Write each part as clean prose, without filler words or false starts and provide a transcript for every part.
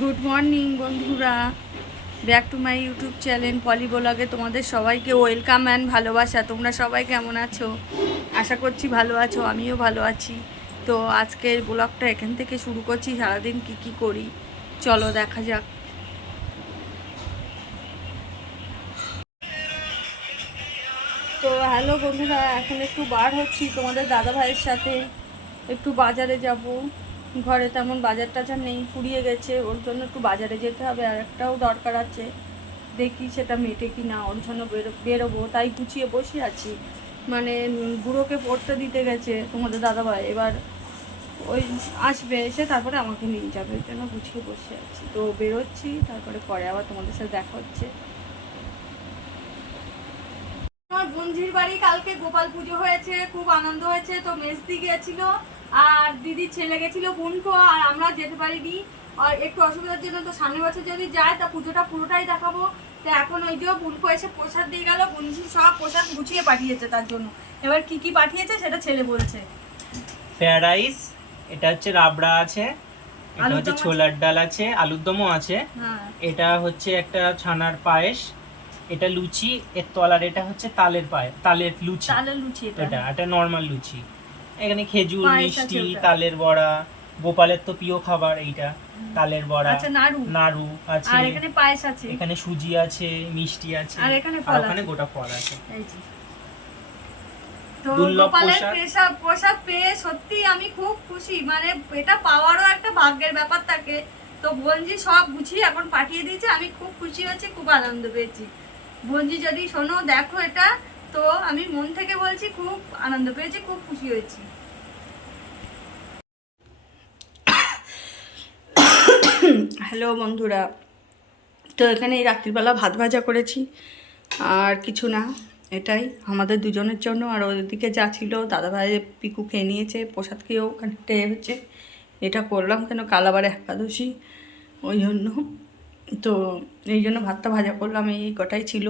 Good morning বন্ধুরা, back to my YouTube channel Poli ব্লগে তোমাদের সবাইকে ওয়েলকাম অ্যান্ড ভালোবাসা। তোমরা সবাই কেমন আছো? আশা করছি ভালো আছো, আমিও ভালো আছি। তো আজকের ব্লগটা এখান থেকে শুরু করছি। সারাদিন কি করি চলো দেখা যাক। তো হ্যালো বন্ধুরা, এখন একটু বার হচ্ছি তোমাদের দাদা ভাইয়ের সাথে। একটু বাজারে যাব, ঘরে তেমন বাজার টাজার নেই, ফুরিয়ে গেছে, ওর জন্য একটু বাজারে যেতে হবে। আর একটাও দরকার আছে, দেখি সেটা মেটে কি না, ওর জন্য বেরোবো, তাই গুছিয়ে বসে আছি। মানে বুড়োকে পড়তে দিতে গেছে তোমাদের দাদাভাই, এবার ওই আসবে, এসে তারপরে আমাকে নিয়ে যাবে, ওই জন্য গুছিয়ে বসে আছি। তো বেরোচ্ছি, তারপরে পরে আবার তোমাদের সাথে দেখা হচ্ছে। আমার বন্ধুর বাড়ি কালকে গোপাল পুজো হয়েছে, খুব আনন্দ হয়েছে। তো মেজদি গিয়েছিল আর দিদির ছেলে গেছিল বুনকো, আর আমরা যেতে পারিনি আর একটু অসুবিধার জন্য। তো সামনের বছর যদি যায় তা পুজোটা পুরোটাই দেখাবো। তো এখন ওই যে বুনকো এসে প্রসাদ দিয়ে গেল, বুনজি সব প্রসাদ গুছিয়ে পাঠিয়েছে তার জন্য। এবার কি পাঠিয়েছে সেটা ছেলে বলছে। ফ্রাইড রাইস, এটা হচ্ছে রাবড়া আছে, এটা হচ্ছে ছোলার ডাল আছে, আলুর দমও আছে, এটা হচ্ছে একটা ছানার পায়েস, এটা লুচি, এর তলার এটা হচ্ছে তালের লুচি, এটা নর্মাল লুচি। এখানে খেজুর, মিষ্টি, তালের বড়া, গোপালের তো প্রিয় খাবার এইটা, তালের বড়া, নাড়ু আছে, আর এখানে পায়েস আছে, এখানে সুজি আছে, মিষ্টি আছে, আর এখানে গোটা ফল আছে। তো গোপালের প্রসাদ পেয়ে সত্যি আমি খুব খুশি। মানে এটা পাওয়ারও একটা ভাগ্যের ব্যাপার থাকে। তো বোনজি সব গুছিয়ে এখন পাঠিয়ে দিয়েছে, আমি খুব খুশি হয়েছি, খুব আনন্দ পেয়েছি। বোনজি যদি শোনো, দেখো এটা, তো আমি মন থেকে বলছি, খুব আনন্দ পেয়েছি, খুব খুশি হয়েছি। হ্যালো বন্ধুরা, তো এখানে এই রাত্রিবেলা ভাত ভাজা করেছি, আর কিছু না, এটাই আমাদের দুজনের জন্য। আর ওদিকে যা ছিল দাদাভাই পিকু খেয়ে নিয়েছে, প্রসাদ খেয়েও খানিকটা হচ্ছে। এটা করলাম কেন, কাল আবার একাদশী, ওই জন্য। তো এই জন্য ভাতটা ভাজা করলাম, এই কটাই ছিল।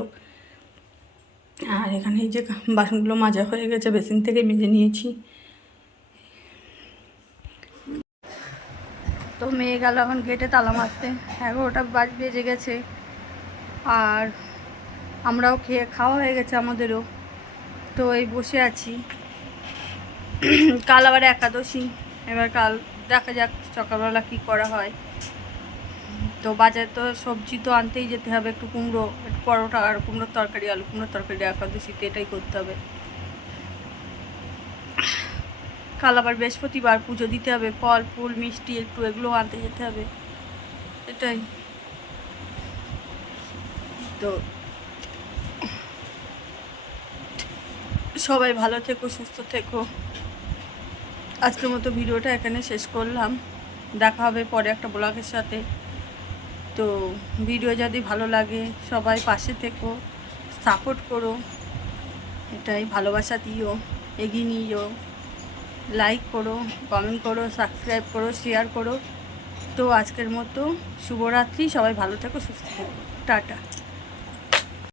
আর এখানে এই যে বাসনগুলো মাজা হয়ে গেছে, বেসিন থেকে মেজে নিয়েছি। তো মেয়ে গেল এখন গেটে তালা মারতে, 11টা বেজে গেছে। আর আমরাও খাওয়া হয়ে গেছে আমাদেরও। তো এই বসে আছি, কাল আবার একাদশী, এবার কাল দেখা যাক সকালবেলা কি করা হয়। তো বাজারে তো সবজি তো আনতেই যেতে হবে, একটু কুমড়ো, একটু পরোটা, আর কুমড়োর তরকারি, আলু কুমড়োর তরকারি, একাদশীতে এটাই করতে হবে। কাল আবার বৃহস্পতিবার, পুজো দিতে হবে, ফল ফুল মিষ্টি একটু এগুলো আনতে যেতে হবে, এটাই। তো সবাই ভালো থেকো, সুস্থ থেকো। আজকের মতো ভিডিওটা এখানে শেষ করলাম, দেখা হবে পরে একটা ব্লগের সাথে। তো ভিডিও যদি ভালো লাগে সবাই পাশে থেকো, সাপোর্ট করো, এটাই, ভালোবাসা দিও, এগিয়ে নিও, লাইক করো, কমেন্ট করো, সাবস্ক্রাইব করো, শেয়ার করো। তো আজকের মতো শুভরাত্রি, সবাই ভালো থেকো, সুস্থ থেকো, টাটা।